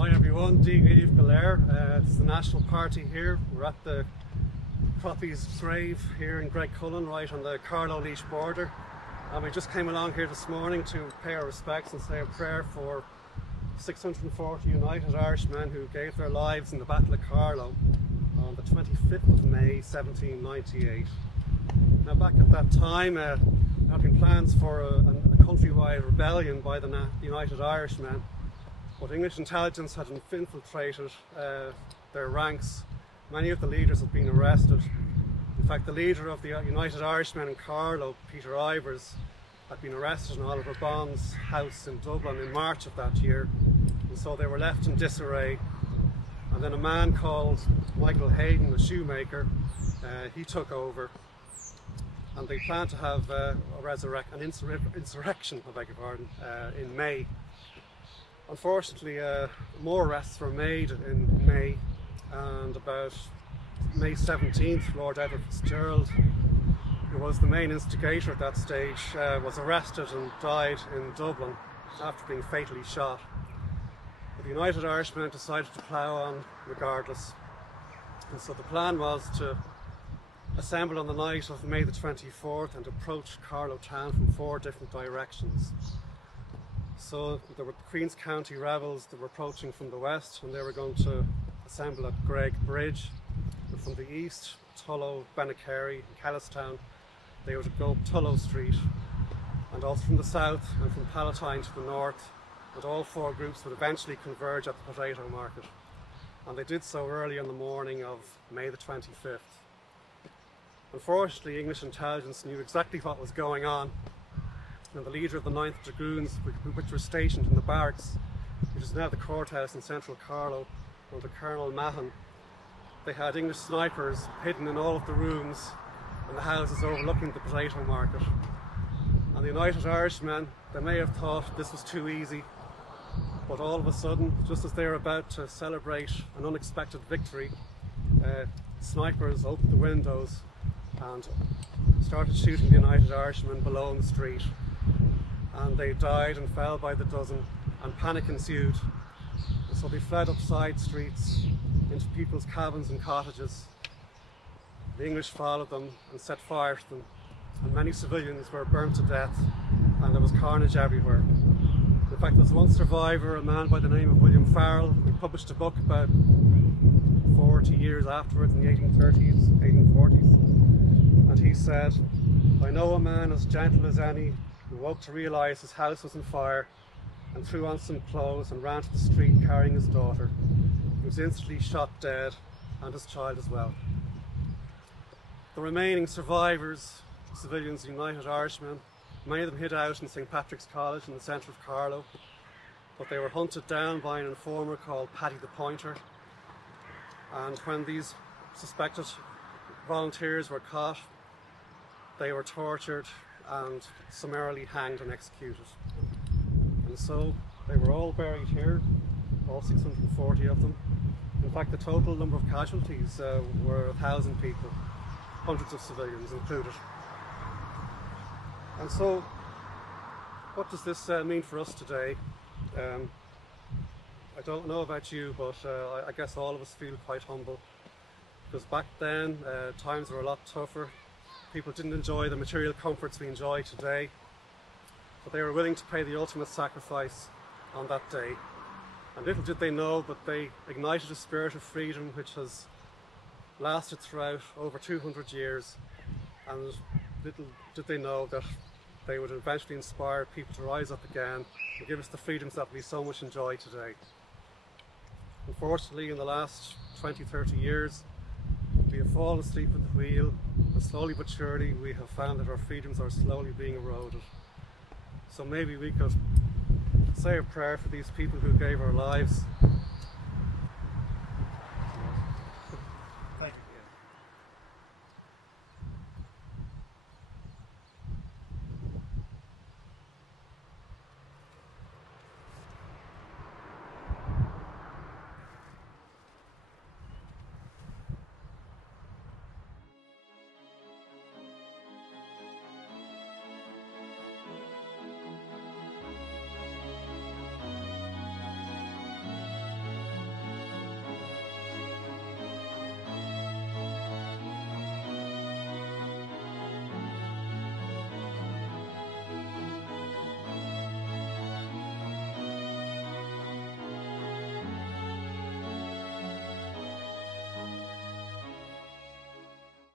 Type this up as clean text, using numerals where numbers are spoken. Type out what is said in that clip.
Hi everyone, Díomh Galer. It's the National Party here. We're at the Croppies grave here in Graiguecullen, right on the Carlow-Laois border. And we just came along here this morning to pay our respects and say a prayer for 640 United Irishmen who gave their lives in the Battle of Carlow on the 25th of May 1798. Now back at that time, there had been plans for a countrywide rebellion by the United Irishmen, but English intelligence had infiltrated their ranks. Many of the leaders had been arrested. In fact, the leader of the United Irishmen in Carlow, Peter Ivers, had been arrested in Oliver Bond's house in Dublin in March of that year, and so they were left in disarray. And then a man called Michael Hayden, a shoemaker, he took over, and they planned to have an insurrection, I beg your pardon, in May. Unfortunately, more arrests were made in May, and about May 17th, Lord Edward Fitzgerald, who was the main instigator at that stage, was arrested and died in Dublin after being fatally shot. But the United Irishmen decided to plough on regardless. And so the plan was to assemble on the night of May the 24th and approach Carlow town from 4 different directions. So there were the Queen's County rebels that were approaching from the west, and they were going to assemble at Greg Bridge. And from the east, Tullow, Bennacarry and Kellistown, they were to go up Tullow Street. And also from the south and from Palatine to the north, and all 4 groups would eventually converge at the potato market. And they did so early in the morning of May the 25th. Unfortunately, English intelligence knew exactly what was going on, and the leader of the 9th Dragoons, which were stationed in the barracks, which is now the courthouse in central Carlow, under Colonel Mahon, they had English snipers hidden in all of the rooms and the houses overlooking the potato market. And the United Irishmen, they may have thought this was too easy, but all of a sudden, just as they were about to celebrate an unexpected victory, snipers opened the windows and started shooting the United Irishmen below in the street. And they died and fell by the dozen, and panic ensued. And so they fled up side streets into people's cabins and cottages. The English followed them and set fire to them, and many civilians were burnt to death, and there was carnage everywhere. In fact, there was one survivor, a man by the name of William Farrell, who published a book about 40 years afterwards in the 1840s, and he said, "I know a man as gentle as any who woke to realise his house was on fire and threw on some clothes and ran to the street carrying his daughter. He was instantly shot dead, and his child as well." The remaining survivors, civilians, United Irishmen, many of them hid out in St Patrick's College in the centre of Carlow, but they were hunted down by an informer called Paddy the Pointer, and when these suspected volunteers were caught, they were tortured and summarily hanged and executed. And so they were all buried here, all 640 of them. In fact, the total number of casualties were 1,000 people, hundreds of civilians included. And so, what does this mean for us today? I don't know about you, but I guess all of us feel quite humble, because back then times were a lot tougher. People didn't enjoy the material comforts we enjoy today, but they were willing to pay the ultimate sacrifice on that day. And little did they know, but they ignited a spirit of freedom which has lasted throughout over 200 years, and little did they know that they would eventually inspire people to rise up again and give us the freedoms that we so much enjoy today. Unfortunately, in the last 20-30 years, we have fallen asleep at the wheel, and slowly but surely we have found that our freedoms are slowly being eroded. So maybe we could say a prayer for these people who gave our lives,